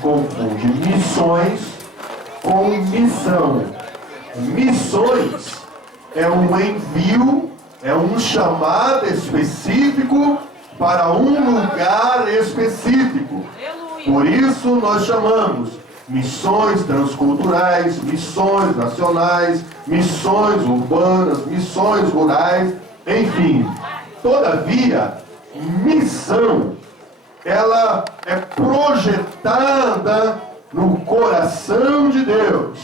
confunde missões com missão. Missões é um envio, é um chamado específico para um lugar específico. Por isso nós chamamos missões transculturais, missões nacionais, missões urbanas, missões rurais, enfim. Todavia, missão, ela é projetada no coração de Deus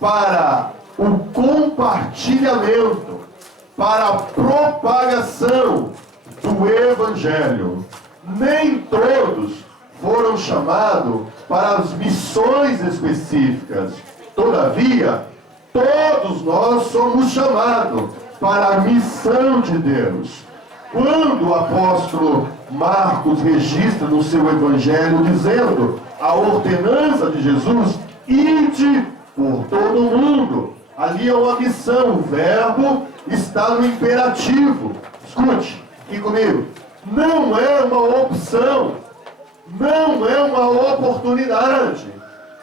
para o compartilhamento, para a propagação do Evangelho. Nem todos foram chamados para as missões específicas. Todavia, todos nós somos chamados para a missão de Deus. Quando o apóstolo Marcos registra no seu Evangelho dizendo a ordenança de Jesus, ide por todo o mundo. Ali é uma missão, o verbo está no imperativo. Escute aqui comigo. Não é uma opção, não é uma oportunidade,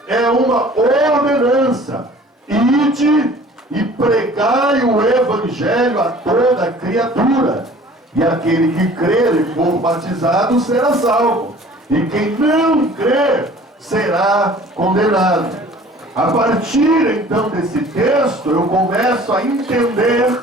é uma ordenança. Ide e pregai o Evangelho a toda criatura. E aquele que crer e for batizado será salvo. E quem não crer será condenado. A partir então desse texto, eu começo a entender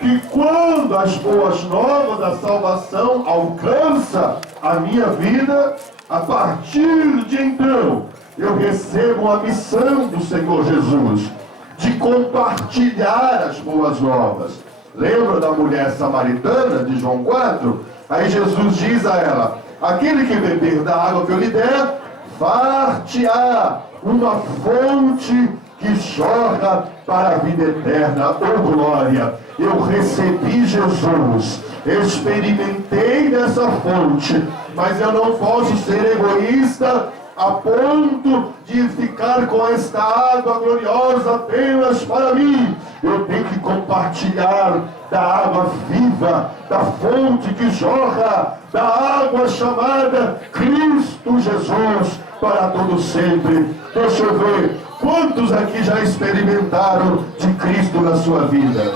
que quando as boas novas da salvação alcançam a minha vida, a partir de então, eu recebo a missão do Senhor Jesus de compartilhar as boas novas. Lembra da mulher samaritana de João 4? Aí Jesus diz a ela: aquele que beber da água que eu lhe der, far-te-á uma fonte que jorra para a vida eterna. Oh glória! Eu recebi Jesus, experimentei dessa fonte, mas eu não posso ser egoísta a ponto de ficar com esta água gloriosa apenas para mim. Eu tenho que compartilhar da água viva, da fonte que jorra, da água chamada Cristo Jesus para todo sempre. Deixa eu ver, quantos aqui já experimentaram de Cristo na sua vida?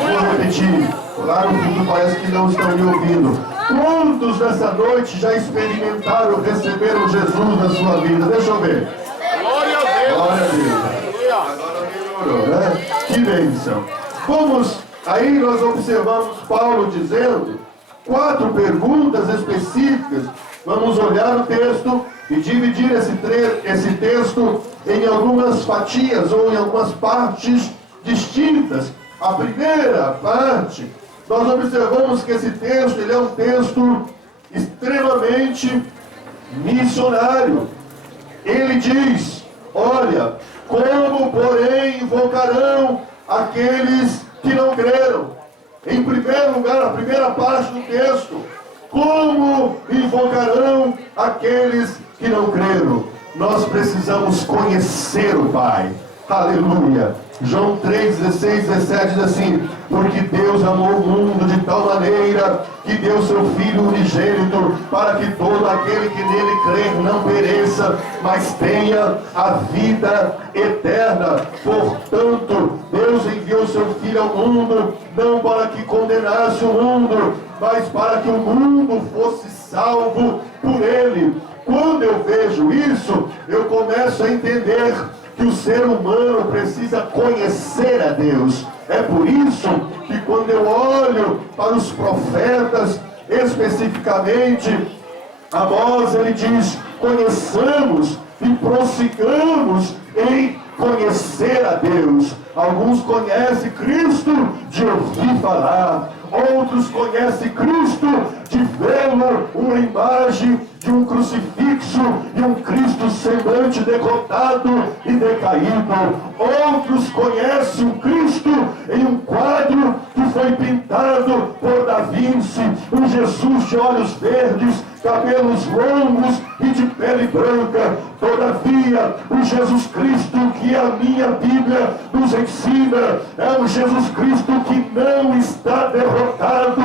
Vou repetir, lá no fundo parece que não estão me ouvindo. Quantos nessa noite já experimentaram, receberam Jesus na sua vida? Deixa eu ver. Glória a Deus. Glória a Deus. Agora melhorou, né? Que bênção. Vamos, aí nós observamos Paulo dizendo 4 perguntas específicas. Vamos olhar o texto e dividir esse texto em algumas fatias ou em algumas partes distintas. A primeira parte, nós observamos que esse texto ele é um texto extremamente missionário. Ele diz: olha, como porém invocarão aqueles que não creram? Em primeiro lugar, a primeira parte do texto: como invocarão aqueles que não creram? Nós precisamos conhecer o Pai. Aleluia. João 3, 16, 17 diz assim: porque Deus amou o mundo de tal maneira que deu seu Filho unigênito, para que todo aquele que nele crer não pereça, mas tenha a vida eterna. Portanto, Deus enviou seu Filho ao mundo, não para que condenasse o mundo, mas para que o mundo fosse salvo por ele. Quando eu vejo isso, eu começo a entender que o ser humano precisa conhecer a Deus. É por isso que quando eu olho para os profetas, especificamente Amós, ele diz: conheçamos e prossigamos em conhecer a Deus. Alguns conhecem Cristo de ouvir falar, outros conhecem Cristo de vê-lo, uma imagem de um crucifixo e um Cristo semblante derrotado e decaído. Outros conhecem o Cristo em um quadro que foi pintado por Da Vinci, um Jesus de olhos verdes, cabelos longos e de pele branca. Todavia, o Jesus Cristo que a minha Bíblia nos ensina é o Jesus Cristo que não está derrotado,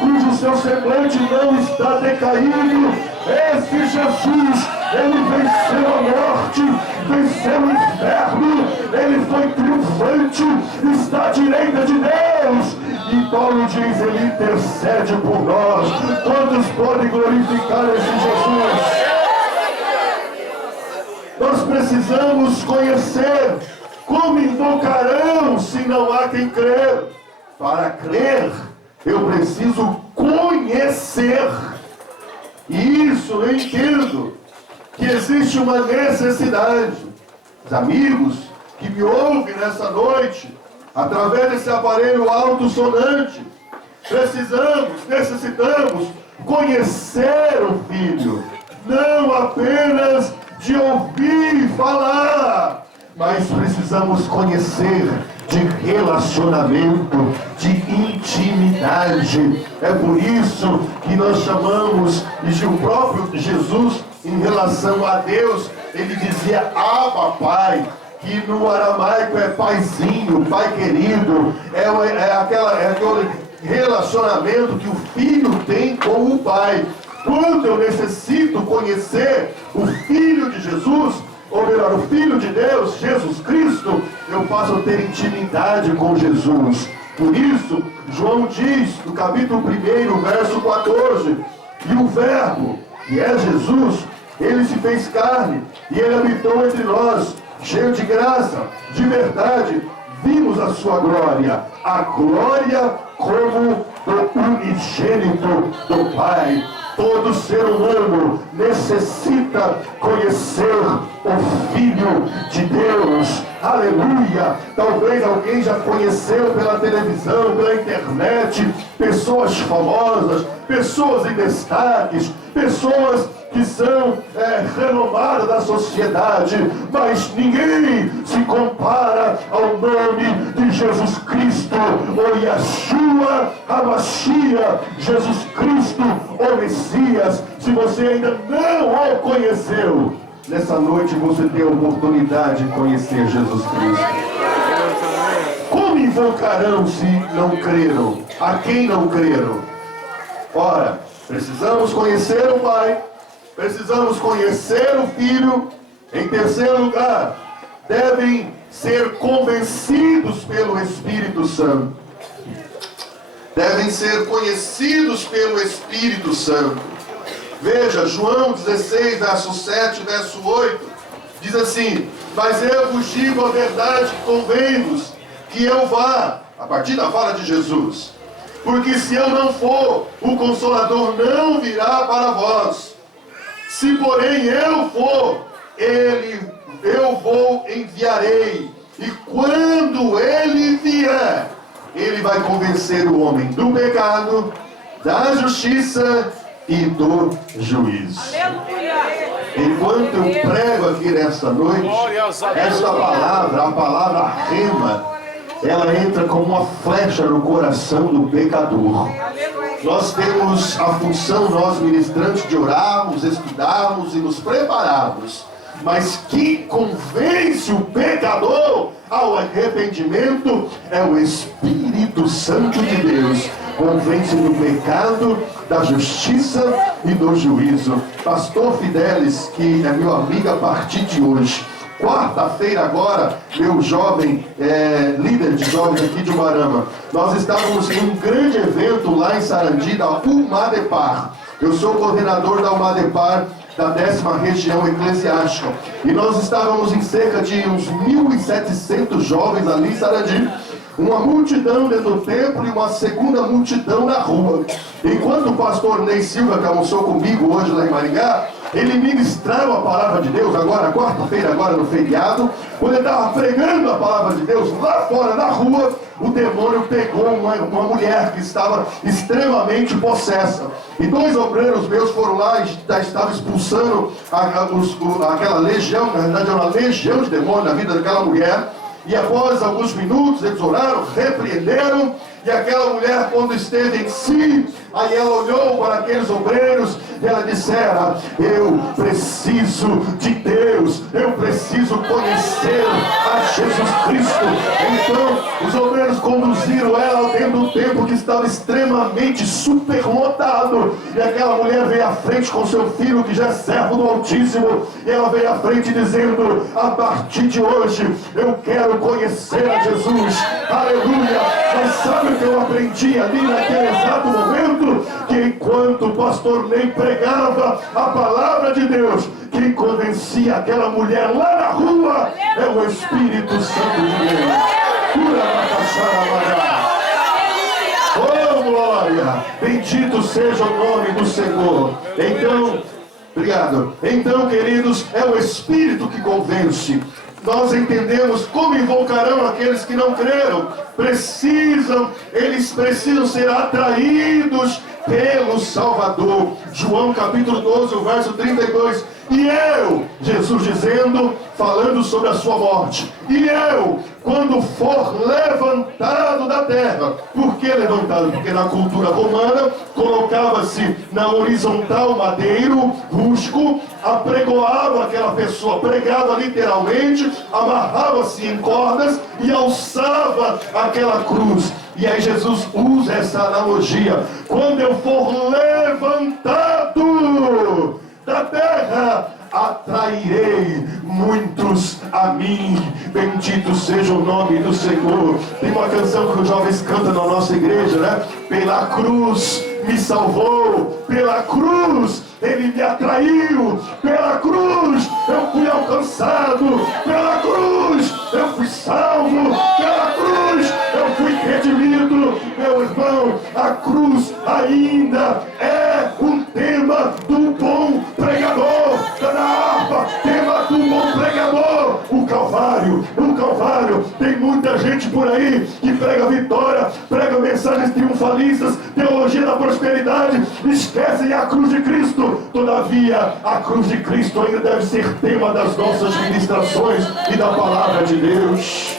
cujo seu semblante não está decaído, Esse Jesus, ele venceu a morte, venceu o inferno, ele foi triunfante, está à direita de Deus. E Paulo diz, ele intercede por nós. Todos podem glorificar esse Jesus. Nós precisamos conhecer. Como invocarão se não há quem crer? Para crer, eu preciso conhecer. E isso eu entendo que existe uma necessidade. Os amigos que me ouvem nessa noite, através desse aparelho alto-sonante, necessitamos conhecer o Filho, não apenas de ouvir falar, mas precisamos conhecer de relacionamento, de intimidade. É por isso que nós chamamos, e o próprio Jesus, em relação a Deus, ele dizia Abba, Pai, que no aramaico é paizinho, pai querido, é aquele relacionamento que o filho tem com o pai. Quando eu necessito conhecer o Filho de Jesus, ou melhor, o Filho de Deus, Jesus Cristo, eu passo a ter intimidade com Jesus. Por isso, João diz, no capítulo 1, verso 14, e o Verbo, que é Jesus, ele se fez carne, e ele habitou entre nós, cheio de graça, de verdade, vimos a sua glória, a glória como do unigênito do Pai. Todo ser humano necessita conhecer o Filho de Deus. Aleluia! Talvez alguém já conheceu pela televisão, pela internet, pessoas famosas, pessoas em destaques, pessoas que são renomadas da sociedade, mas ninguém se compara ao nome de Jesus Cristo, o Yeshua HaMashiach, Jesus Cristo, o Messias. Se você ainda não o conheceu, nessa noite você tem a oportunidade de conhecer Jesus Cristo. Como invocarão se não creram? A quem não creram? Ora, precisamos conhecer o Pai, precisamos conhecer o Filho. Em terceiro lugar, devem ser convencidos pelo Espírito Santo. Devem ser conhecidos pelo Espírito Santo. Veja, João 16, verso 7, verso 8, diz assim: mas eu vos digo a verdade, convém-vos que eu vá, a partir da fala de Jesus, porque se eu não for, o Consolador não virá para vós. Se porém eu for, eu vou enviarei. E quando ele vier, ele vai convencer o homem do pecado, da justiça e do juízo. Aleluia! Enquanto eu prego aqui nesta noite, esta palavra, a palavra rema, ela entra como uma flecha no coração do pecador. Nós temos a função, nós ministrantes, de orarmos, estudarmos e nos prepararmos. Mas que convence o pecador ao arrependimento é o Espírito Santo de Deus. Convence do pecado, da justiça e do juízo. Pastor Fidelis, que é meu amigo a partir de hoje, quarta-feira agora, meu jovem líder de jovens aqui de Umarama, nós estávamos em um grande evento lá em Sarandi, da UMADEPAR. Eu sou o coordenador da UMADEPAR, da 10ª região eclesiástica. E nós estávamos em cerca de uns 1.700 jovens ali em Sarandi. Uma multidão dentro do templo e uma segunda multidão na rua. Enquanto o pastor Ney Silva, que almoçou comigo hoje lá em Maringá, ele ministrava a palavra de Deus, agora, quarta-feira, agora no feriado, quando ele estava pregando a palavra de Deus, lá fora na rua, o demônio pegou uma mulher que estava extremamente possessa. E 2 obreiros meus foram lá e já estavam expulsando aquela legião, na verdade era uma legião de demônios na vida daquela mulher. E após alguns minutos eles oraram, repreenderam, e aquela mulher, quando esteve em si, aí ela olhou para aqueles obreiros e ela dissera: eu preciso de Deus, eu preciso conhecer a Jesus Cristo. Então, os obreiros conduziram ela dentro do templo que estava extremamente superlotado. E aquela mulher veio à frente com seu filho, que já é servo do Altíssimo. E ela veio à frente dizendo: a partir de hoje, eu quero conhecer a Jesus. Aleluia! Mas sabe o que eu aprendi ali naquele exato momento? Que enquanto o pastor Ney pregava a palavra de Deus, quem convencia aquela mulher lá na rua é o Espírito Santo de Deus. Oh, glória! Bendito seja o nome do Senhor. Então, obrigado. Então, queridos, é o Espírito que convence. Nós entendemos como invocarão aqueles que não creram. Eles precisam ser atraídos pelo Salvador. João capítulo 12, o verso 32. E eu, Jesus dizendo, falando sobre a sua morte, e eu, quando for levantado da terra. Por que levantado? Porque na cultura romana colocava-se na horizontal madeiro rústico, apregoava aquela pessoa, pregava literalmente, amarrava-se em cordas e alçava aquela cruz. E aí Jesus usa essa analogia: quando eu for levantado da terra, atrairei muitos a mim. Bendito seja o nome do Senhor. Tem uma canção que os jovens cantam na nossa igreja, né? Pela cruz me salvou, pela cruz ele me atraiu, pela cruz eu fui alcançado, pela cruz eu fui salvo, pela cruz eu fui redimido. Meu irmão, a cruz ainda é um tema do bom pregador, da harpa, tema do bom pregador. O Calvário, tem muita gente por aí que prega vitória, prega mensagens triunfalistas, teologia da prosperidade, esquecem a cruz de Cristo. Todavia, a cruz de Cristo ainda deve ser tema das nossas ministrações e da palavra de Deus.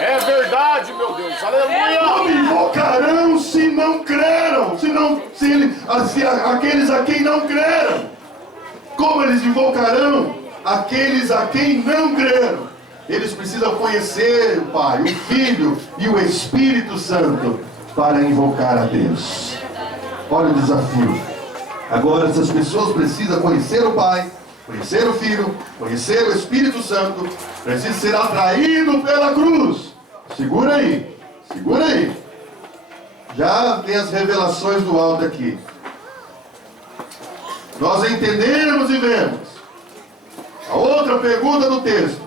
É verdade, meu Deus, aleluia! Como invocarão se não creram? Aqueles a quem não creram. Como eles invocarão aqueles a quem não creram? Eles precisam conhecer o Pai, o Filho e o Espírito Santo para invocar a Deus. Olha o desafio. Agora essas pessoas precisam conhecer o Pai, conhecer o Filho, conhecer o Espírito Santo, precisam ser atraídos pela cruz. Segura aí, segura aí. Já tem as revelações do alto aqui. Nós entendemos e vemos. A outra pergunta do texto: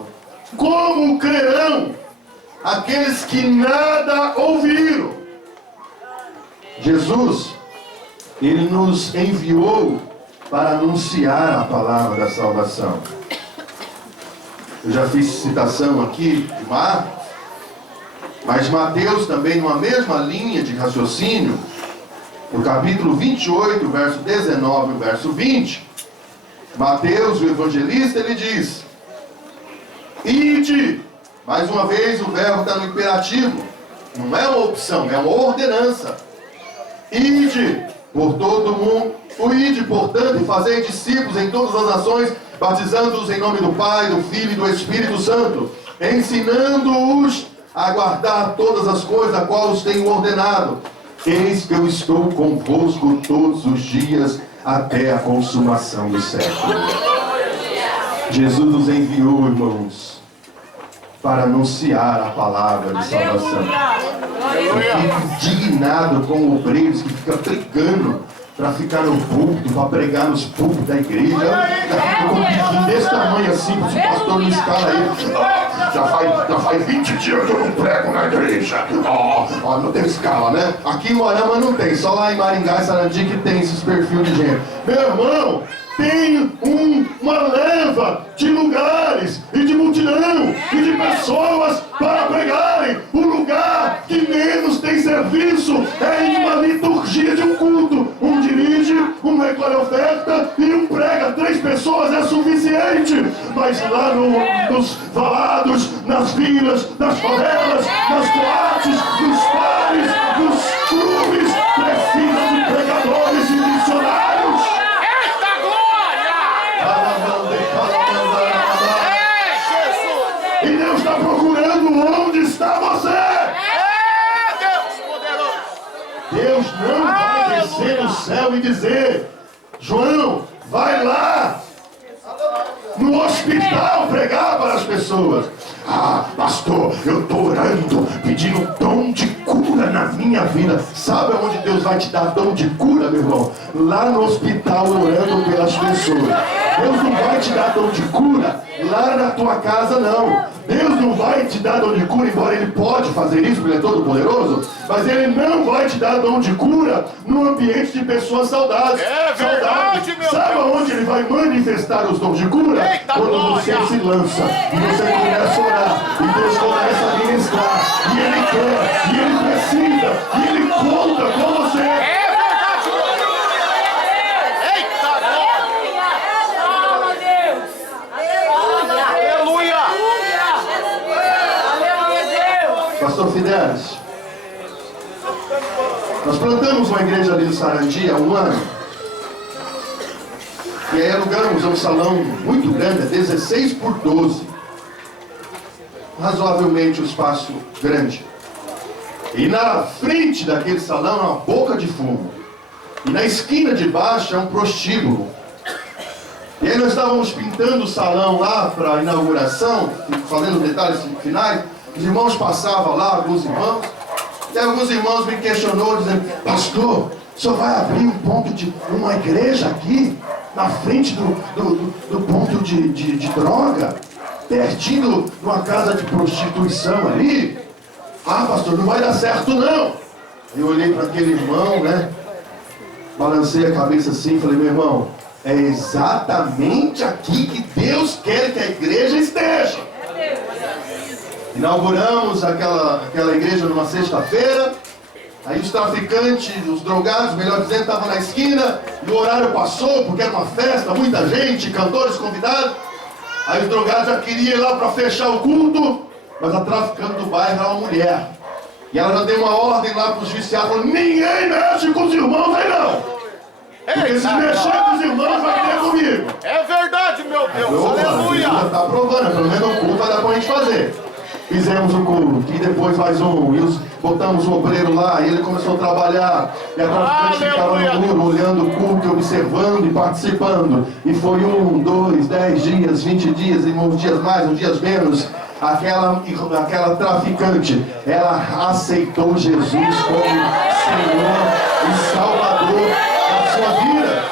como crerão aqueles que nada ouviram? Jesus, ele nos enviou para anunciar a palavra da salvação. Eu já fiz citação aqui de Marcos, mas Mateus também, numa mesma linha de raciocínio, no capítulo 28, verso 19 e verso 20, Mateus, o evangelista, ele diz: ide. Mais uma vez o verbo está no imperativo, não é uma opção, é uma ordenança. Ide por todo mundo, ide, portanto, e fazei discípulos em todas as nações, batizando-os em nome do Pai, do Filho e do Espírito Santo, ensinando-os a guardar todas as coisas a qual os tenho ordenado. Eis que eu estou convosco todos os dias até a consumação do século. Jesus nos enviou, irmãos, para anunciar a palavra de salvação. Eu fico indignado com obreiros que ficam brigando para ficar no púlpito, para pregar nos púlpitos da igreja. Eu com um biquinho desse tamanho assim, se o pastor não escala ele. Já faz 20 dias que eu não prego na igreja. Não tem escala, né? Aqui em Moarama não tem, só lá em Maringá e Sarandi que tem esses perfis de gente. Meu irmão, tem uma leva de lugares e de multidão e de pessoas para pregarem. O lugar que menos tem serviço é em uma liturgia de um culto. Um dirige, um recolhe oferta e um prega. 3 pessoas é suficiente. Mas lá nos valados, nas vilas, nas favelas, nas boates, nos bares, nos clubes, precisa de pregadores e missionários. Eita glória! E Deus está procurando me dizer: João, vai lá no hospital pregar para as pessoas. Ah, pastor, eu estou orando, pedindo dom de cura na minha vida. Sabe onde Deus vai te dar dom de cura, meu irmão? Lá no hospital, orando pelas pessoas. Deus não vai te dar dom de cura lá na tua casa, não. Deus não vai te dar dom de cura, embora Ele pode fazer isso, porque Ele é todo poderoso, mas Ele não vai te dar dom de cura no ambiente de pessoas saudáveis. É verdade, meu Deus. Sabe onde Ele vai manifestar os dons de cura? Eita, quando glória. você se lança e você começa a orar, e Deus começa a ministrar, e Ele quer, e Ele precisa, e Ele conta com você. É verdade, meu Deus. Eita, glória. Aleluia. Pastor Fidelis, nós plantamos uma igreja ali no Sarandi há um ano. E aí alugamos um salão muito grande, 16 por 12. Razoavelmente um espaço grande. E na frente daquele salão é uma boca de fumo. E na esquina de baixo é um prostíbulo. E aí nós estávamos pintando o salão lá para a inauguração, fazendo detalhes finais. Os irmãos passavam lá, alguns irmãos. E alguns irmãos me questionou, dizendo: pastor, o senhor vai abrir um ponto de uma igreja aqui, na frente do ponto de droga, pertinho de uma casa de prostituição ali? Ah, pastor, não vai dar certo não. Eu olhei para aquele irmão, né? Balancei a cabeça assim e falei: meu irmão, é exatamente aqui que Deus quer que a igreja esteja. Inauguramos aquela igreja numa sexta-feira. Aí os traficantes, os drogados, melhor dizendo, estavam na esquina. E o horário passou, porque era uma festa, muita gente, cantores convidados. Aí os drogados já queriam ir lá para fechar o culto. Mas a traficante do bairro era uma mulher. E ela já deu uma ordem lá para os viciados, falou: ninguém mexe com os irmãos aí não. Porque se mexer com os irmãos vai ter comigo. É verdade, meu Deus. Opa, Aleluia. já está provando, pelo menos o culto vai dar para a gente fazer. Fizemos o culto, e depois mais um, e botamos o obreiro lá, e ele começou a trabalhar, e a traficante ficava no muro, olhando o culto, observando e participando. E foi 1, 2, 10 dias, 20 dias, e uns dias mais, uns dias menos. Aquela traficante, ela aceitou Jesus como Senhor e Salvador da sua vida.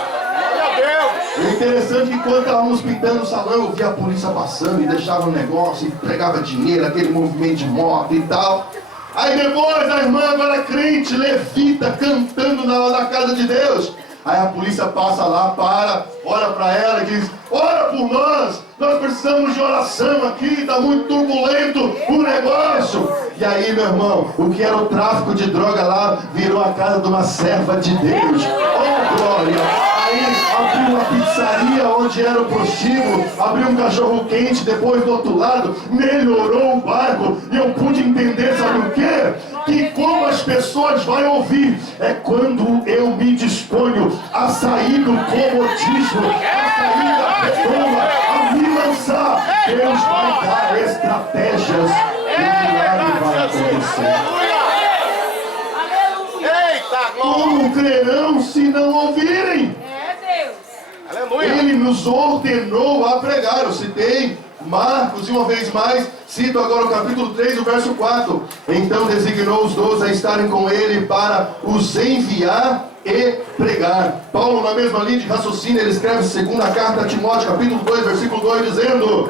O interessante é que quando estávamos pintando o salão, eu via a polícia passando e deixava o negócio, e pegava dinheiro, aquele movimento de moto e tal. Aí depois a irmã agora crente, levita, cantando na casa de Deus. Aí a polícia passa lá, olha para ela e diz: ora por nós precisamos de oração aqui, está muito turbulento o negócio. E aí, meu irmão, o que era o tráfico de droga lá virou a casa de uma serva de Deus. Oh, glória! Aí abriu uma pizzaria onde era o prostíbulo, abriu um cachorro quente depois do outro lado, melhorou o bairro. E eu pude entender, sabe o quê? Que como as pessoas vão ouvir é quando eu me disponho a sair do comodismo, a sair da redoma, a me lançar. Deus vai dar estratégias e o milagre vai acontecer. Eita, glória. Como crerão se não ouvirem? Aleluia. Ele nos ordenou a pregar. Eu citei Marcos, e uma vez mais, cito agora o capítulo 3, o verso 4. Então designou os 12 a estarem com ele para os enviar e pregar. Paulo, na mesma linha de raciocínio, ele escreve segunda carta a Timóteo, capítulo 2, versículo 2, dizendo: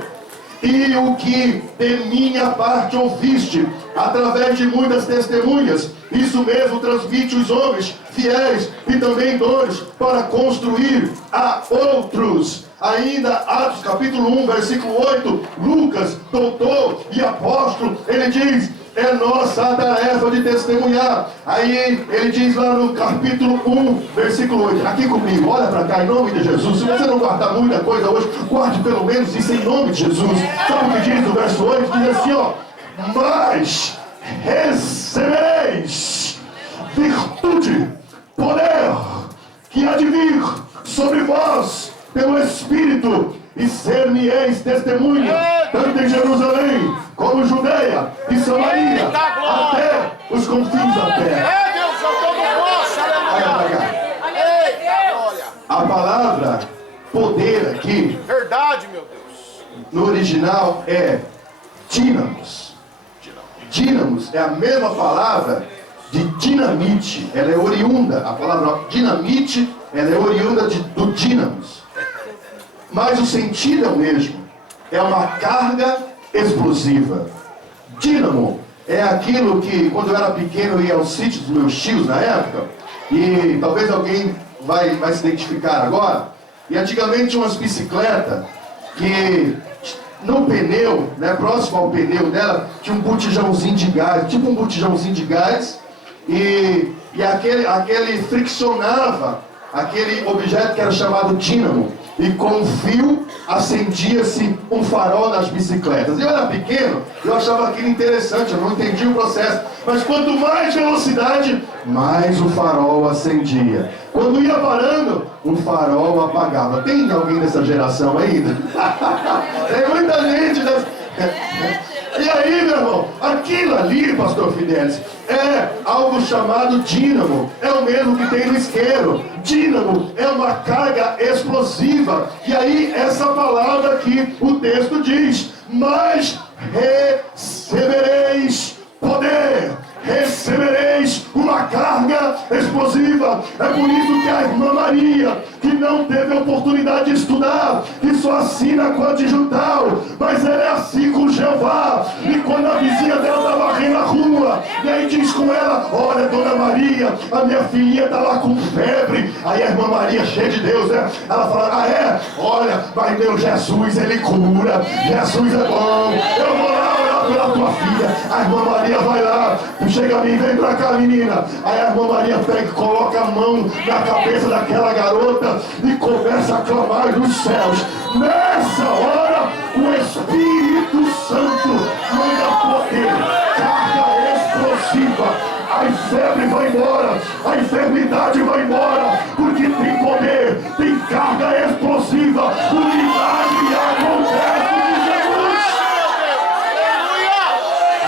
e o que de minha parte ouviste, através de muitas testemunhas, isso mesmo transmite os homens fiéis e também idôneos para construir a outros. Ainda Atos capítulo 1, versículo 8, Lucas, doutor e apóstolo, ele diz: é nossa a tarefa de testemunhar. Aí ele diz lá no capítulo 1, versículo 8, aqui comigo, olha para cá, em nome de Jesus. Se você não guardar muita coisa hoje, guarde pelo menos isso em nome de Jesus. Sabe o que diz no verso 8? Diz assim, ó: mas recebereis virtude, poder, que há de vir sobre vós pelo Espírito, e ser-me-eis testemunha, tanto em Jerusalém, como Judeia e Samaria, até os confins da terra. É, Deus, eu estou no vosso. Olha Aleluia. pra cá. palavra poder aqui, Verdade, meu Deus. no original, é dínamos. Dínamos é a mesma palavra de dinamite. Ela é oriunda, a palavra dinamite, ela é oriunda do dínamos. Mas o sentido é o mesmo. É uma carga explosiva. Dínamo é aquilo que, quando eu era pequeno, eu ia aos sítios dos meus tios na época, e talvez alguém vai se identificar agora. E antigamente tinha umas bicicletas que no pneu, né, próximo ao pneu dela, tinha um botijãozinho de gás, tipo um botijãozinho de gás, e aquele friccionava aquele objeto que era chamado dínamo, e com o fio acendia-se um farol nas bicicletas. Eu era pequeno, eu achava aquilo interessante, eu não entendia o processo, mas quanto mais velocidade, mais o farol acendia. Quando ia parando, o farol apagava. Tem alguém dessa geração ainda? Tem muita gente dessa... E aí, meu irmão, aquilo ali, pastor Fidelis, é algo chamado dínamo. É o mesmo que tem no isqueiro. Dínamo é uma carga explosiva. E aí, essa palavra aqui, o texto diz: mas recebereis poder. Recebereis uma carga explosiva. É por isso que a irmã Maria, que não teve oportunidade de estudar, que só assina com a digital, mas ela é assim com Jeová. E quando a vizinha dela está varrendo a rua, e aí diz com ela: olha, dona Maria, a minha filhinha está lá com febre. Aí a irmã Maria, cheia de Deus, né? Ela fala: ah é? Olha, mas meu Jesus, ele cura. Jesus é bom. Eu vou lá orar pela tua filha. A irmã Maria vai lá, chega a mim: vem pra cá, menina. Aí a irmã Maria pega e coloca a mão na cabeça daquela garota e começa a clamar nos céus. Nessa hora, o Espírito Santo manda poder, carga explosiva. A febre vai embora, a enfermidade vai embora, porque tem poder, tem carga explosiva. O milagre acontece de Jesus.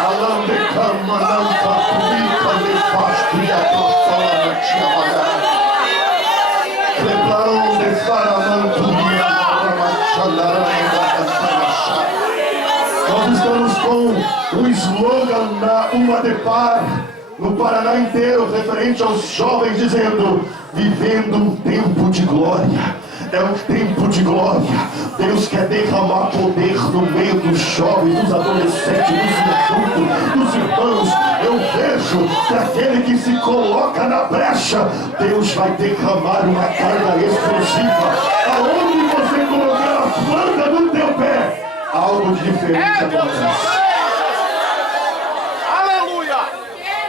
Além de cama, não caprica, de pastria, profana, tia Maria. Cleblão de faramanturia, nós estamos com o slogan da UADEPAR no Paraná inteiro, referente aos jovens, dizendo: vivendo um tempo de glória. É um tempo de glória. Deus quer derramar poder no meio dos jovens, dos adolescentes, dos adultos, dos irmãos. Eu vejo que aquele que se coloca na brecha, Deus vai derramar uma carga explosiva. Aonde você colocar a planta do teu pé, algo de diferente acontece.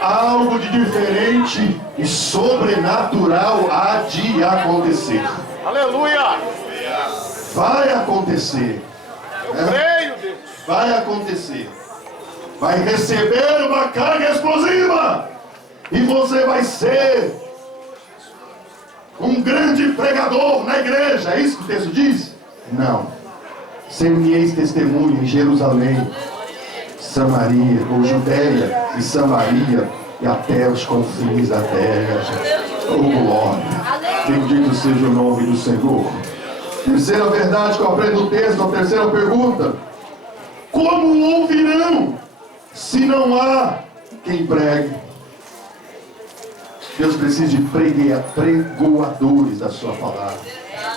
Algo de diferente e sobrenatural há de acontecer. Aleluia! Vai acontecer. Eu creio, Deus. Vai acontecer. Vai receber uma carga explosiva. E você vai ser um grande pregador na igreja. É isso que o texto diz? Não. Ser-me-eis testemunha em Jerusalém, Samaria, ou Judeia e Samaria, e até os confins da terra. Oh glória! Bendito seja o nome do Senhor. Terceira verdade que eu aprendo no texto, a terceira pergunta: como ouvirão se não há quem pregue? Deus precisa de pregoadores da sua palavra.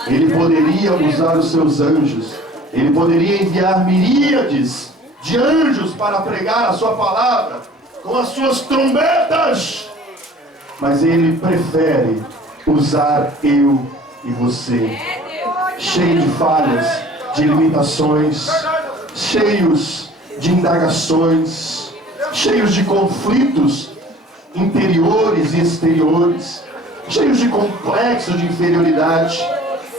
Ele poderia usar os seus anjos, ele poderia enviar miríades de anjos para pregar a sua palavra com as suas trombetas, mas ele prefere usar eu e você, cheio de falhas, de limitações, cheios de indagações, cheios de conflitos interiores e exteriores, cheios de complexo de inferioridade,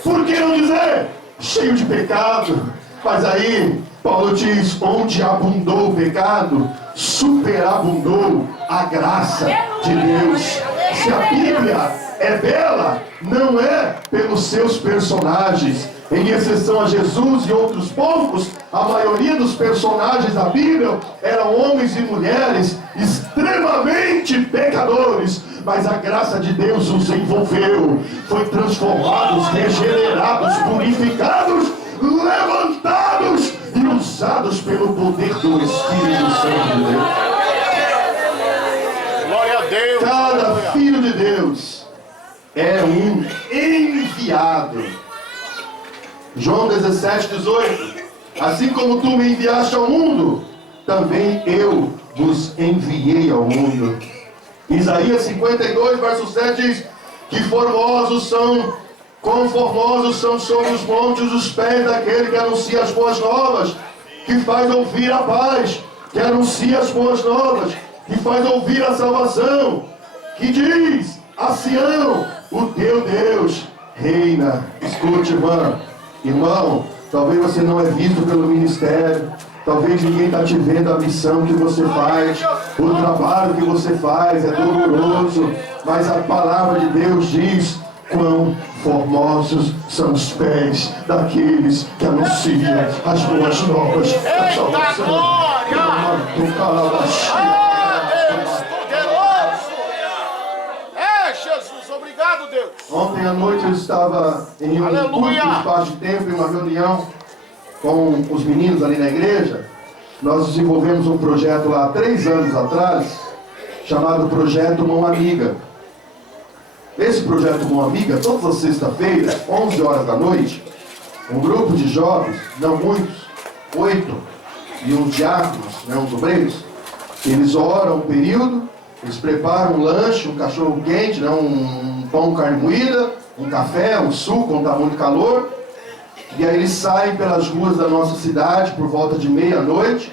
por que não dizer cheio de pecado? Mas aí Paulo diz: onde abundou o pecado, superabundou a graça de Deus. Se a Bíblia é bela, não é pelos seus personagens. Em exceção a Jesus e outros povos, a maioria dos personagens da Bíblia eram homens e mulheres extremamente pecadores. mas a graça de Deus os envolveu. Foi transformados, regenerados, purificados, levantados e usados pelo poder do Espírito Santo de Deus. Glória a Deus. Cada filho de Deus é um enviado. João 17:18. Assim como tu me enviaste ao mundo, também eu vos enviei ao mundo. Isaías 52, verso 7 diz: que formosos são, quão formosos são sobre os montes os pés daquele que anuncia as boas novas, que faz ouvir a paz, que anuncia as boas novas, que faz ouvir a salvação, que diz a Sião: o teu Deus reina. Escute, irmão, talvez você não é visto pelo ministério, talvez ninguém está te vendo a missão que você faz, o trabalho que você faz é doloroso, mas a palavra de Deus diz: quão formosos são os pés daqueles que anunciam as boas novas da salvação. Jesus, obrigado, Deus. Ontem à noite eu estava em um curto espaço de tempo, em uma reunião com os meninos ali na igreja. Nós desenvolvemos um projeto lá há 3 anos atrás, chamado Projeto Mão Amiga. Esse Projeto Mão Amiga, todas as sextas-feiras, 11 horas da noite, um grupo de jovens, não muitos, 8, e uns diáconos, uns obreiros, eles oram um período, eles preparam um lanche, um cachorro quente, um pão, carne moída, um café, um suco, quando está muito calor. E aí eles saem pelas ruas da nossa cidade por volta de meia-noite.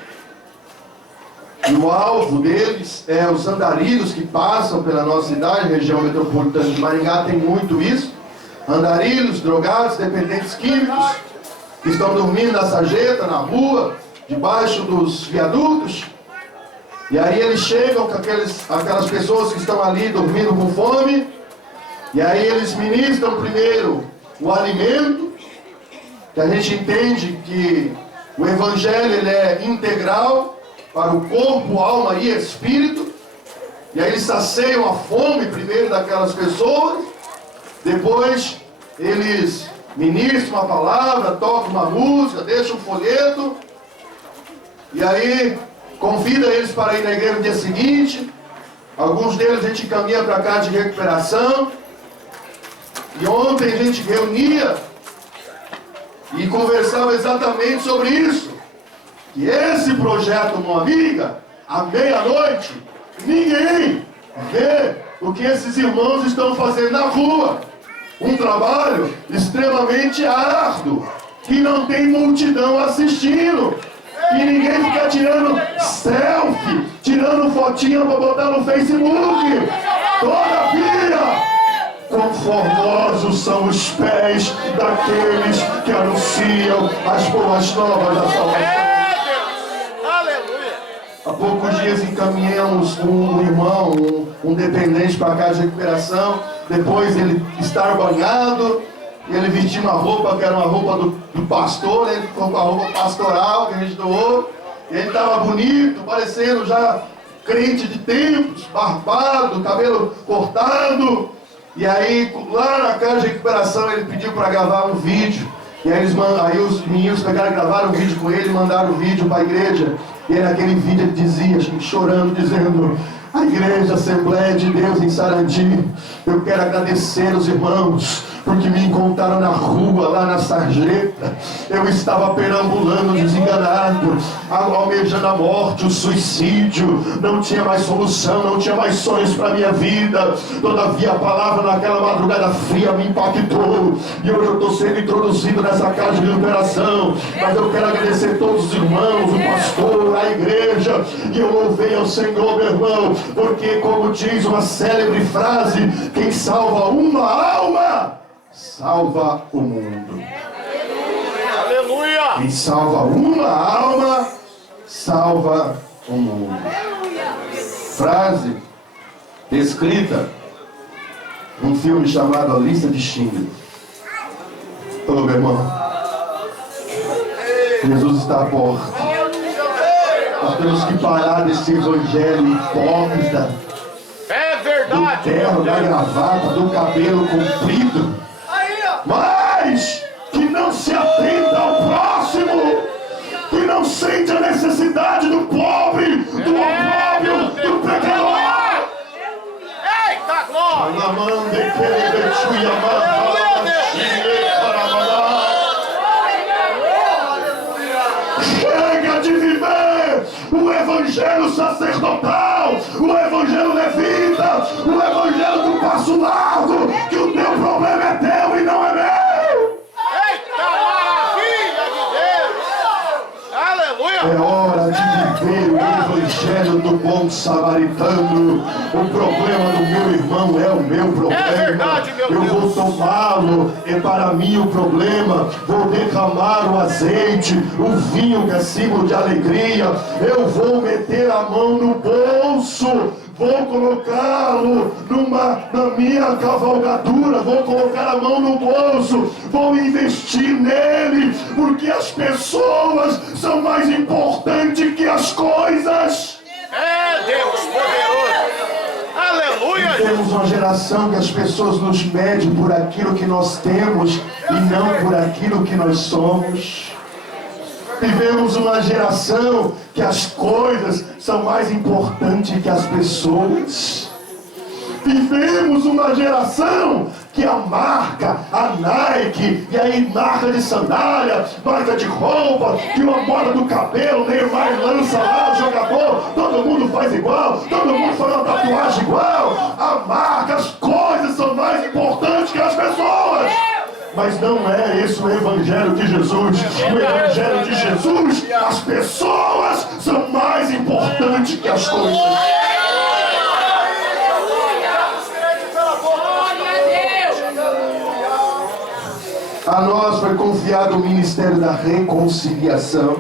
E o alvo deles é os andarilhos que passam pela nossa cidade, região metropolitana de Maringá tem muito isso. Andarilhos, drogados, dependentes químicos, que estão dormindo na sarjeta, na rua, debaixo dos viadutos. E aí eles chegam com aquelas pessoas que estão ali dormindo com fome. E aí eles ministram primeiro o alimento, que a gente entende que o Evangelho ele é integral para o corpo, alma e espírito. E aí eles saciam a fome primeiro daquelas pessoas. Depois eles ministram a palavra, tocam uma música, deixam um folheto. E aí convida eles para ir na igreja no dia seguinte. Alguns deles a gente encaminha para cá de recuperação. E ontem a gente reunia e conversava exatamente sobre isso. Que esse projeto Mão Amiga, à meia-noite, ninguém vê o que esses irmãos estão fazendo na rua. Um trabalho extremamente árduo, que não tem multidão assistindo. E ninguém fica tirando selfie, tirando fotinha para botar no Facebook. Todavia, quão formosos são os pés daqueles que anunciam as boas novas da salvação. Aleluia. Há poucos dias encaminhamos um irmão, um dependente para a casa de recuperação. Depois ele estar banhado, ele vestiu uma roupa que era uma roupa do pastor, ele ficou com a roupa pastoral que a gente doou. Ele estava bonito, parecendo já crente de tempos, barbado, cabelo cortado. E aí, lá na casa de recuperação, ele pediu para gravar um vídeo. E aí, aí os meninos pegaram e gravaram um vídeo com ele e mandaram o vídeo para a igreja. E aí, naquele vídeo ele dizia, chorando, dizendo: a igreja Assembleia de Deus em Sarandi, eu quero agradecer os irmãos, porque me encontraram na rua, lá na sarjeta. Eu estava perambulando desenganado, almejando a morte, o suicídio. Não tinha mais solução, não tinha mais sonhos para a minha vida. Todavia a palavra naquela madrugada fria me impactou. E hoje eu estou sendo introduzido nessa casa de liberação. Mas eu quero agradecer todos os irmãos, o pastor, a igreja. E eu louvei ao Senhor, meu irmão, porque como diz uma célebre frase: quem salva uma alma salva o mundo. Aleluia. Quem salva uma alma salva o mundo. Frase escrita num filme chamado A Lista de Schindler. Ô, meu irmão, Jesus está à porta. Nós temos que parar desse evangelho hipócrita. É verdade. verdade, terno, meu da Deus. gravata, do cabelo comprido, mas que não se atenta ao próximo, que não sente a necessidade do pobre, do opróbrio, do pecador. Eita, glória! Chega de viver o evangelho sacerdotal, o evangelho levita, o evangelho do passo largo, que o teu problema é teu e não é meu. Eita, maravilha de Deus! Aleluia! É hora de viver o evangelho do bom samaritano. O problema do meu irmão é o meu problema. É verdade, meu Eu Deus. vou tomá-lo, é para mim o problema. Vou derramar o azeite, o vinho que é símbolo de alegria. Eu vou meter a mão no bolso. Vou colocá-lo na minha cavalgadura, vou colocar a mão no bolso, vou investir nele, porque as pessoas são mais importantes que as coisas. É Deus poderoso! Aleluia! Temos uma geração que as pessoas nos medem por aquilo que nós temos e não por aquilo que nós somos. Vivemos uma geração que as coisas são mais importantes que as pessoas. Vivemos uma geração que a marca, a Nike, e aí marca de sandália, marca de roupa, que uma moda do cabelo, Neymar lança lá o jogador, todo mundo faz igual, todo mundo faz uma tatuagem igual. A marca, as coisas são mais importantes que as pessoas. Mas não é esse o evangelho de Jesus. O evangelho de Jesus, as pessoas são mais importantes que as coisas. A nós foi confiado o ministério da reconciliação.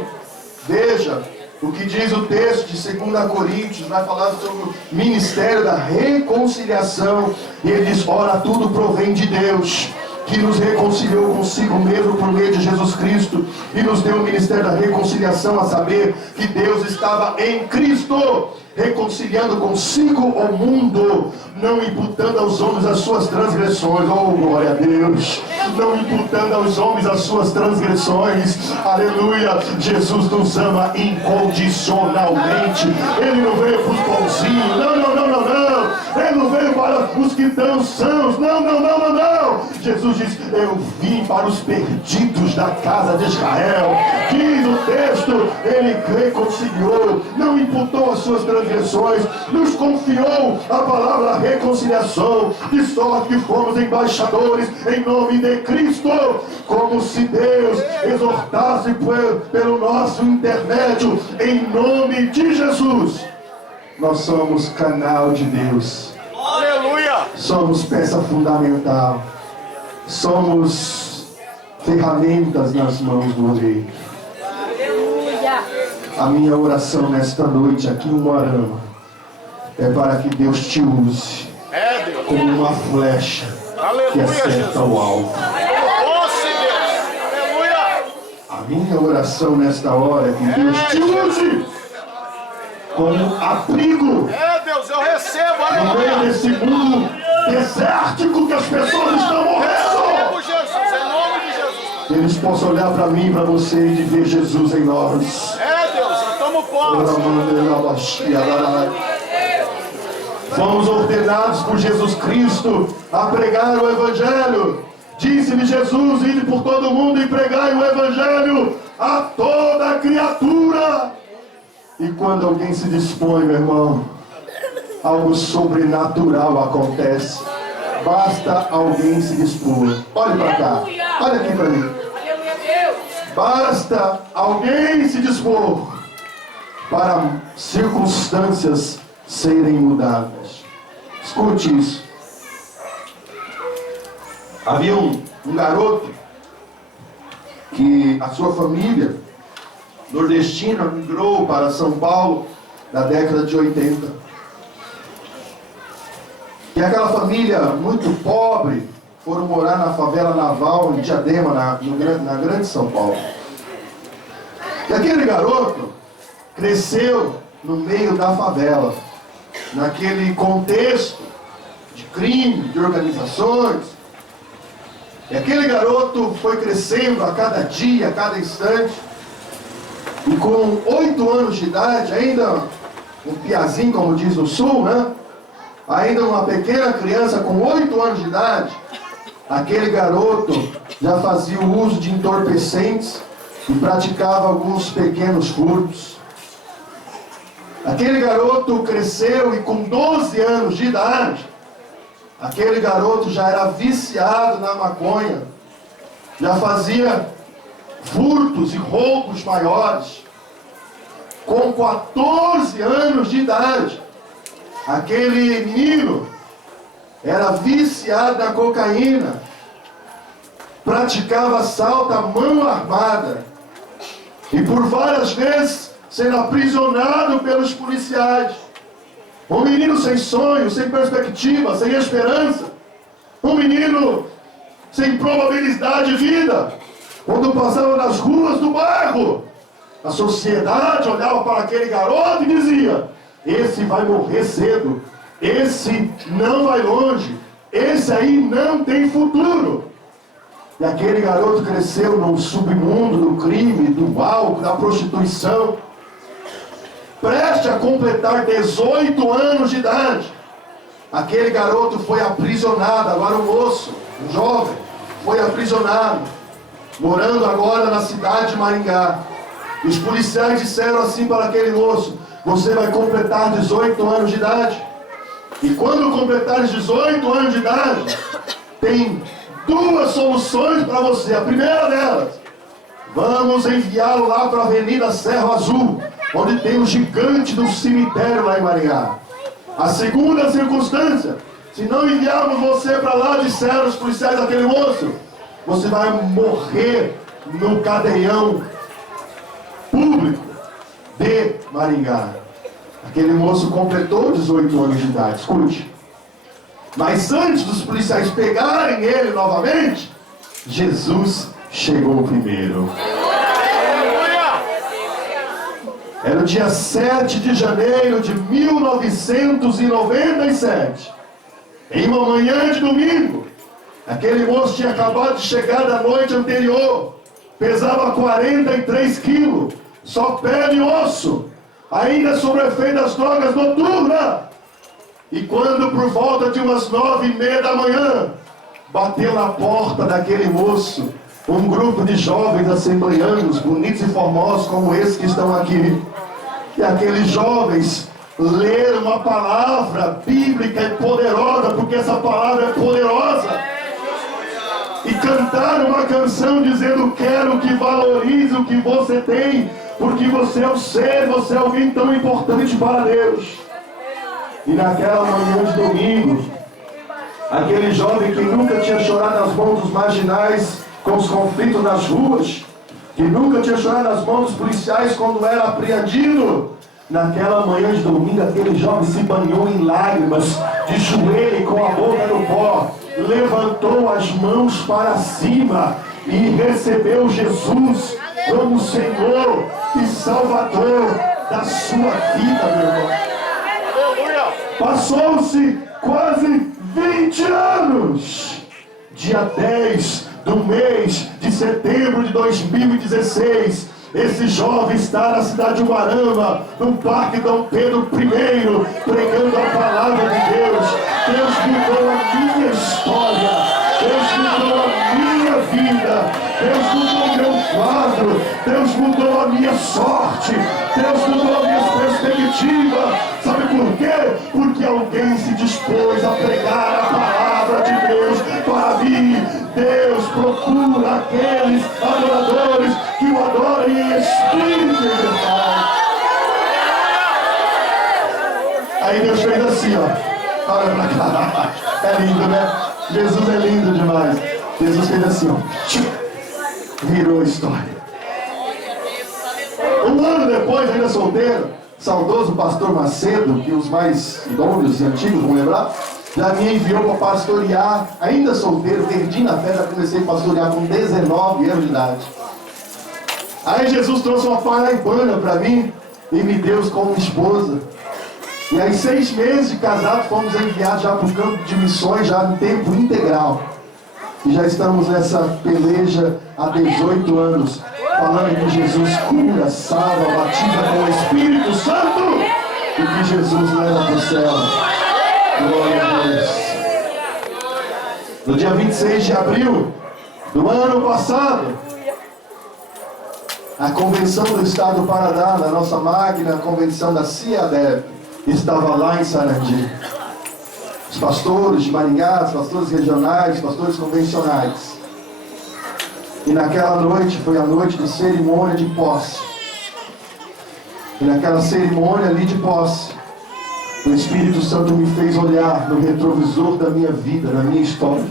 Veja o que diz o texto de 2 Coríntios, vai falar sobre o ministério da reconciliação. E ele diz: ora, tudo provém de Deus, que nos reconciliou consigo mesmo por meio de Jesus Cristo e nos deu o ministério da reconciliação, a saber, que Deus estava em Cristo, reconciliando consigo o mundo, não imputando aos homens as suas transgressões. Oh, glória a Deus! Não imputando aos homens as suas transgressões. Aleluia! Jesus nos ama incondicionalmente. Ele não veio para os bonzinhos. Não. Ele não veio para os que estão sãos. Não. Jesus diz: eu vim para os perdidos da casa de Israel. Diz o texto: ele reconciliou, não imputou as suas transgressões, nos confiou a palavra reconciliação, de sorte que fomos embaixadores em nome de Cristo, como se Deus exortasse pelo nosso intermédio, em nome de Jesus. Nós somos canal de Deus. Aleluia! Somos peça fundamental. Somos ferramentas nas mãos do Rei. A minha oração nesta noite aqui em Moarama é para que Deus te use Deus! como uma flecha que Aleluia, acerta Jesus! o alvo. Doce Deus! Aleluia! A minha oração nesta hora é que Deus te use como abrigo Deus, eu recebo! no meio Aleluia! desse mundo desértico que as pessoas estão morrendo. Recebo, Jesus! Em nome de Jesus! Que eles possam olhar para mim e para você e ver Jesus em nós. Deus, eu tomo posse! Fomos ordenados por Jesus Cristo a pregar o Evangelho. Disse-lhe Jesus: ide por todo o mundo e pregai o Evangelho a toda criatura. E quando alguém se dispõe, meu irmão, algo sobrenatural acontece. Basta alguém se dispor. Olhe para cá, olha aqui para mim. Basta alguém se dispor para circunstâncias serem mudadas. Escute isso. Havia um garoto que a sua família nordestina migrou para São Paulo na década de 80. E aquela família muito pobre foram morar na favela naval em Diadema, na grande São Paulo. E aquele garoto cresceu no meio da favela, naquele contexto de crime, de organizações. E aquele garoto foi crescendo a cada dia, a cada instante. E com 8 anos de idade, ainda um piazinho, como diz o Sul, né? Ainda uma pequena criança com 8 anos de idade, aquele garoto já fazia o uso de entorpecentes e praticava alguns pequenos furtos. Aquele garoto cresceu e com 12 anos de idade, aquele garoto já era viciado na maconha, já fazia furtos e roubos maiores. Com 14 anos de idade, aquele menino era viciado na cocaína, praticava assalto à mão armada e por várias vezes sendo aprisionado pelos policiais. Um menino sem sonho, sem perspectiva, sem esperança. Um menino sem probabilidade de vida. Quando passava nas ruas do bairro, a sociedade olhava para aquele garoto e dizia: esse vai morrer cedo, esse não vai longe, esse aí não tem futuro. E aquele garoto cresceu no submundo do crime, do álcool, da prostituição. Preste a completar 18 anos de idade, aquele garoto foi aprisionado. Agora um moço, um jovem, foi aprisionado, morando agora na cidade de Maringá. Os policiais disseram assim para aquele moço: você vai completar 18 anos de idade, e quando completar 18 anos de idade, tem 2 soluções para você. A primeira delas, vamos enviá-lo lá para a Avenida Cerro Azul, onde tem o gigante do cemitério lá em Maringá. A segunda circunstância, se não enviarmos você para lá, disseram os policiais daquele moço, você vai morrer no cadeião público de Maringá. Aquele moço completou 18 anos de idade, escute. Mas antes dos policiais pegarem ele novamente, Jesus chegou primeiro. Era o dia 7 de janeiro de 1997. Em uma manhã de domingo, aquele moço tinha acabado de chegar da noite anterior. Pesava 43 quilos, só pele e osso, ainda sob o efeito das drogas noturnas. E quando por volta de umas 9h30 da manhã, bateu na porta daquele moço um grupo de jovens assembleanos, bonitos e formosos como esses que estão aqui. E aqueles jovens leram uma palavra bíblica e poderosa, porque essa palavra é poderosa, e cantaram uma canção dizendo: quero que valorize o que você tem, porque você é o ser, você é alguém tão importante para Deus. E naquela manhã de domingo, aquele jovem que nunca tinha chorado nas mãos dos marginais com os conflitos nas ruas, que nunca tinha chorado nas mãos dos policiais quando era apreendido, naquela manhã de domingo, aquele jovem se banhou em lágrimas, de joelho com a boca no pó, levantou as mãos para cima e recebeu Jesus como Senhor e Salvador da sua vida, meu irmão. Passou-se quase 20 anos. Dia 10 do mês de setembro de 2016, esse jovem está na cidade de Umarama, no Parque Dom Pedro I, pregando a palavra de Deus. Deus mudou a minha história, Deus mudou a minha vida, Deus mudou o meu quadro, Deus mudou a minha sorte, Deus mudou a minha perspectiva. Sabe por quê? Porque alguém se dispôs a pregar a palavra de Deus para mim. Deus procura aqueles adoradores que o adorem em espírito e em verdade. Aí Deus fez assim, ó. Olha pra cá. É lindo, né? Jesus é lindo demais. Jesus fez assim, ó. Virou a história. Um ano depois, ainda solteiro, saudoso pastor Macedo, que os mais idôneos e antigos vão lembrar, já me enviou para pastorear, ainda solteiro, perdi na fé, já comecei a pastorear com 19 anos de idade. Aí Jesus trouxe uma paraibana para mim e me deu como esposa. E aí 6 meses de casado, fomos enviados já para o campo de missões, já em tempo integral. E já estamos nessa peleja há 18 anos, falando que Jesus cura, salva, batiza com o Espírito Santo e que Jesus leva para o céu. Glória a Deus. No dia 26 de abril do ano passado, a convenção do Estado do Paraná, na nossa magna convenção da CIADEB, estava lá em Sarandi. Os pastores de Maringá, os pastores regionais, os pastores convencionais. E naquela noite foi a noite de cerimônia de posse. E naquela cerimônia ali de posse, o Espírito Santo me fez olhar no retrovisor da minha vida, na minha história.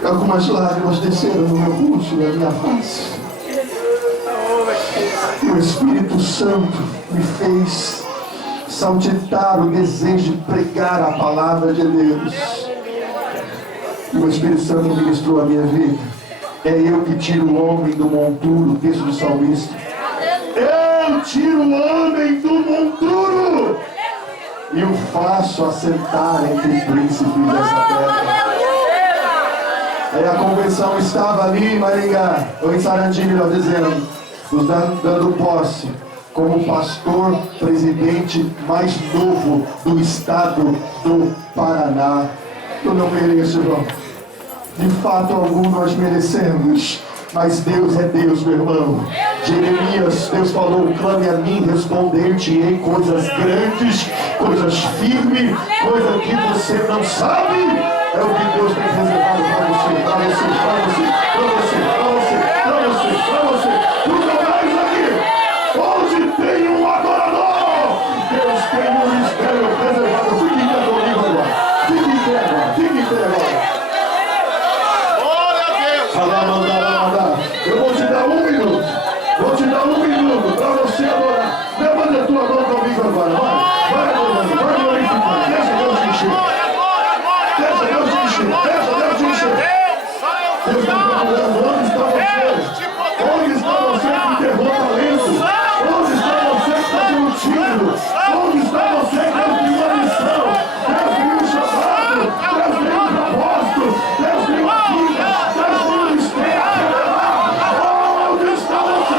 E algumas lágrimas desceram no meu rosto, na minha face. E o Espírito Santo me fez saltitar o desejo de pregar a palavra de Deus. E o Espírito Santo ministrou a minha vida. É eu que tiro o homem do monturo, o texto do salmista. Eu tiro o homem do monturo e o faço assentar entre príncipes dessa terra. Aí a convenção estava ali em Maringá, ou em Sarandi, melhor dizendo, nos dando posse como pastor presidente mais novo do estado do Paraná. Eu não mereço, irmão. De fato algum nós merecemos, mas Deus é Deus, meu irmão. Jeremias, Deus falou: clame a mim, responder-te-ei coisas grandes, coisas firmes, coisa que você não sabe. É o que Deus tem reservado para você, para você, para você, para você, para você, para você, para você. Tudo mais aqui, onde tem um adorador, Deus tem um mistério reservado. Fique em pé comigo agora. Fique em pé agora, fique em pé agora. Eu vou te dar 1 minuto. Vou te dar 1 minuto para você adorar. Levanta a tua mão comigo agora. Vai adorando, vai glorificando. Deixa Deus te encher. Deixa Deus te encher. Deixa Deus te encher. Deus está procurando. Onde está você? Onde está você que enterrou talento? Onde está você que está com um título? Onde está você que tem uma missão? Deus tem um chamado. Deus tem um propósito. Deus tem uma vida. Deus tem um mistério. Onde está você?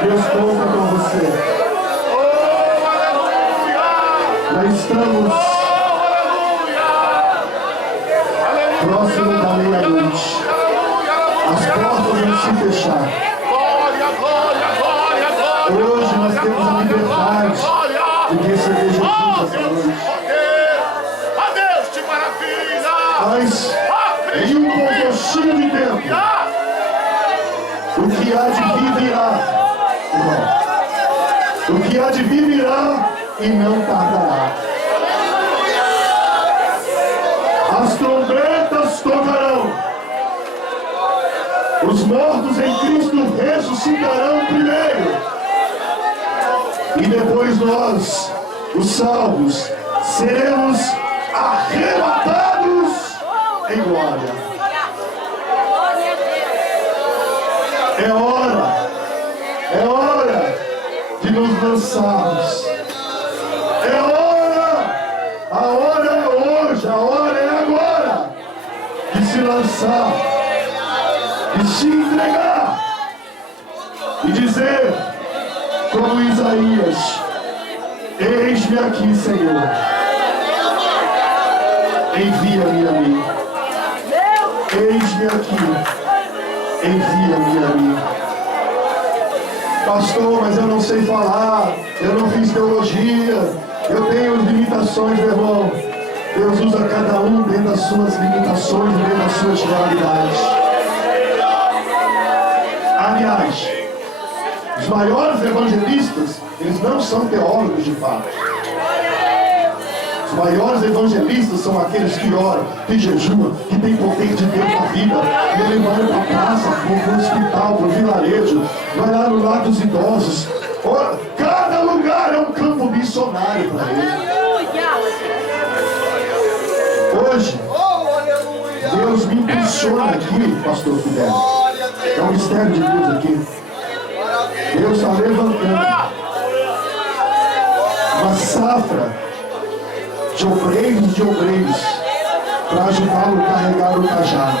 Deus conta com você. Nós estamos próximo da meia-noite. As portas vão se fechar. Hoje nós temos a liberdade de receber Jesus essa noite. Mas em um pouquinho de tempo, o que há de vir virá. O que há de vir virá e não tardará. As trombetas tocarão. Os mortos em Cristo ressuscitarão primeiro. E depois nós, os salvos, seremos arrebatados em glória. É hora de nos lançarmos. É hora, a hora é hoje, a hora é agora de se lançar, de se entregar e dizer: como Isaías: eis-me aqui, Senhor, envia-me a mim. Eis-me aqui, envia-me a mim. Pastor, mas eu não sei falar, eu não fiz teologia, eu tenho limitações, meu irmão. Deus usa cada um dentro das suas limitações, dentro das suas realidades. Aliás, os maiores evangelistas, eles não são teólogos de fato. Os maiores evangelistas são aqueles que oram, que jejuam, que têm poder de Deus na vida. Ele vai para a praça, para o hospital, para o vilarejo, vai lá no lar dos idosos. Cada lugar é um campo missionário para ele. Hoje, Deus me impulsiona aqui, pastor Fidel. É um mistério de Deus aqui. Deus está levantando uma safra de obreiros para ajudá-lo a carregar o cajado.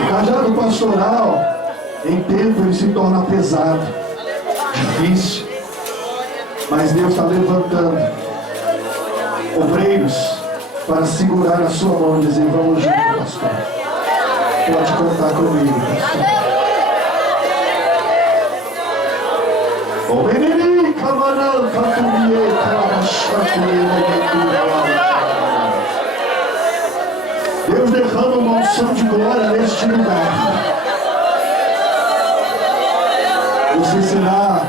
O cajado pastoral, em tempo, ele se torna pesado, difícil, mas Deus está levantando obreiros para segurar na sua mão e dizer: vamos junto, pastor, pode contar comigo, pastor. O menino camarão catumiê, Deus derrama uma unção de glória neste lugar. Você será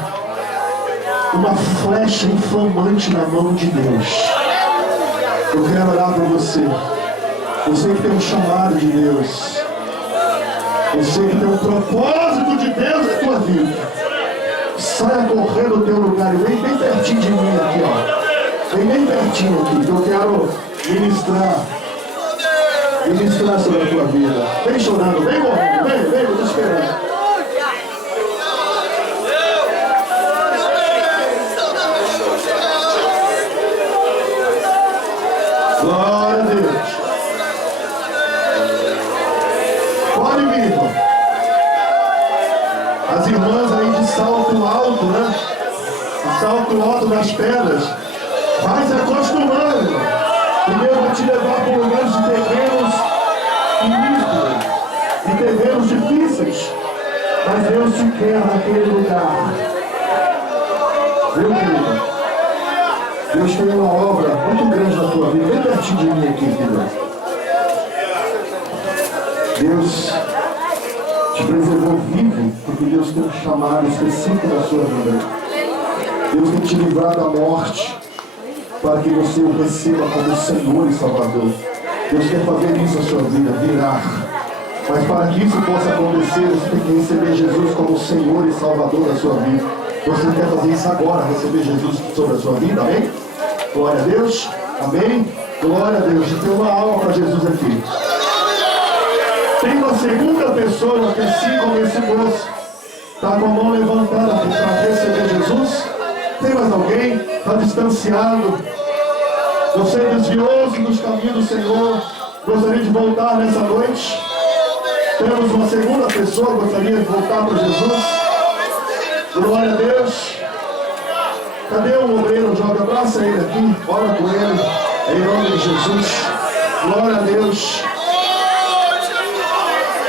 uma flecha inflamante na mão de Deus. Eu quero orar por você. Você que tem um chamado de Deus. Você que tem um propósito de Deus na tua vida. Saia correndo do teu lugar e vem bem pertinho de mim aqui, ó. Vem bem pertinho aqui, que eu quero ministrar sobre a tua vida. Vem chorando, vem morrendo, vem, eu tô esperando. Glória a Deus. Pode vir, irmão. As irmãs aí de salto alto, né? De salto alto das pedras. Vai se acostumando, irmão. E Deus vai te levar por lugares de terrenos iníquos, de terrenos difíceis. Mas Deus te quer naquele lugar. Viu, querido? Deus tem uma obra muito grande na tua vida. Vem pertinho de mim aqui, filho. Deus te preservou vivo, porque Deus tem um chamado específico na sua vida. Deus tem te livrado da morte, para que você o receba como Senhor e Salvador. Deus quer fazer isso na sua vida, virar. Mas para que isso possa acontecer, você tem que receber Jesus como Senhor e Salvador da sua vida. Você quer fazer isso agora, receber Jesus sobre a sua vida, amém? Glória a Deus, amém? Glória a Deus. Tem uma alma para Jesus aqui. Tem uma segunda pessoa que, assim como esse moço, está com a mão levantada para receber Jesus. Tem mais alguém? Está distanciado. Você desviou-se dos caminhos do Senhor. Gostaria de voltar nessa noite. Temos uma segunda pessoa que gostaria de voltar para Jesus. Glória a Deus. Cadê o obreiro? Joga, abraça ele aqui. Ora com ele. Em nome de Jesus. Glória a Deus.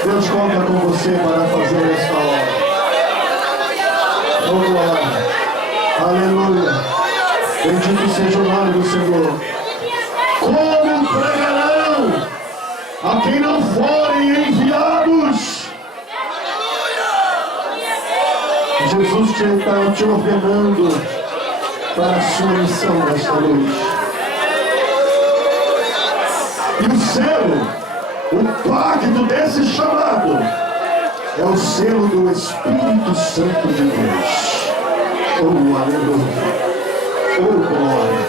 Deus conta com você para fazer esta obra. Oh, glória. Aleluia. Bendito seja o nome do Senhor. Como pregarão a quem não forem enviados? Jesus está te ordenando para a sua missão nesta noite. E o selo, o pacto desse chamado, é o selo do Espírito Santo de Deus. Oh, aleluia. Oh, glória.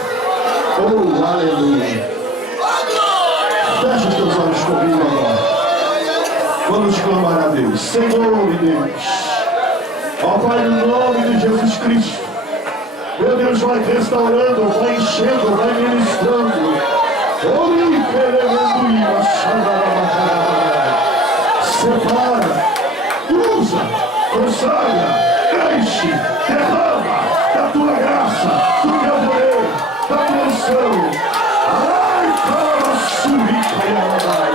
Oh, aleluia. Fecha os teus olhos comigo agora. Vamos clamar a Deus. Senhor e Deus. Ó Pai, no nome de Jesus Cristo. Meu Deus, vai restaurando, vai enchendo, vai ministrando. Separa, usa, consagra, Enche, derrama da tua graça, do teu poder, da tua unção. Ai, calma, surica, yaradai.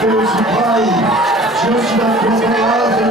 Deus e Pai, diante da tua palavra,